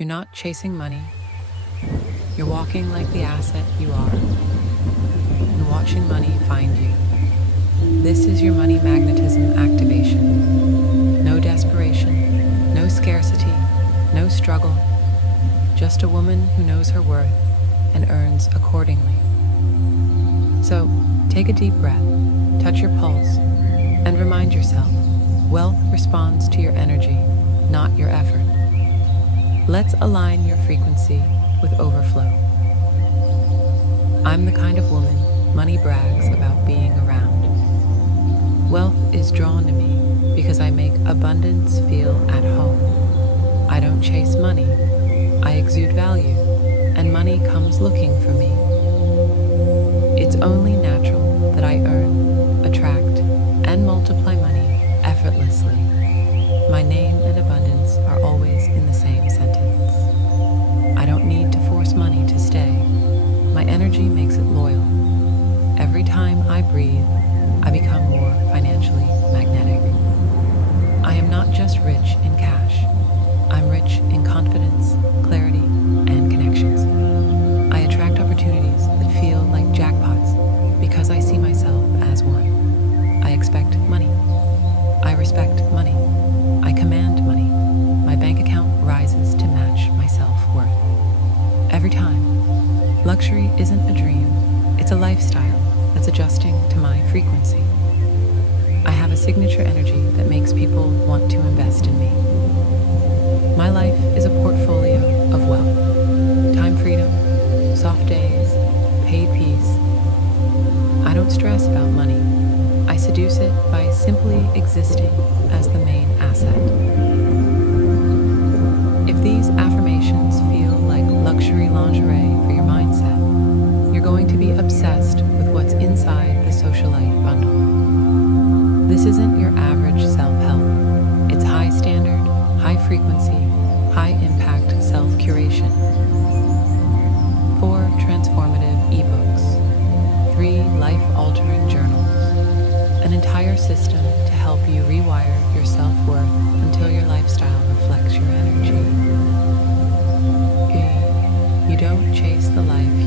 You're not chasing money. You're walking like the asset you are and watching money find you. This is your money magnetism activation. No desperation, no scarcity, no struggle. Just a woman who knows her worth and earns accordingly. So, take a deep breath, touch your pulse, and remind yourself, wealth responds to your energy, not your effort. Let's align your frequency with overflow. I'm the kind of woman money brags about being around. Wealth is drawn to me because I make abundance feel at home. I don't chase money. I exude value, and money comes looking for me. It's only natural that I earn, attract, and multiply money effortlessly. My name and abundance are always in the same sentence. I don't need to force money to stay. My energy makes it loyal. Every time I breathe, I become more financially magnetic. I am not just rich in cash. I'm rich in confidence, clarity, and connections. I attract opportunities that feel like jackpots because I see myself as one. I expect money. I respect money. I command money. My bank account rises to match my self-worth. Every time. Luxury isn't a dream, it's a lifestyle that's adjusting to my frequency. I have a signature energy that makes people want to invest in me. My life is a portfolio of wealth, time freedom, soft days, paid peace. I don't stress about money. I seduce it by simply existing as the main asset. If these affirmations feel like luxury lingerie for your mindset, you're going to be obsessed with what's inside the socialite bundle. This isn't your average self-help. It's high standard, high frequency, high impact self-curation. 4 transformative ebooks, 3 life-altering journals, an entire system to help you rewire your self-worth until your lifestyle reflects your energy. You don't chase the life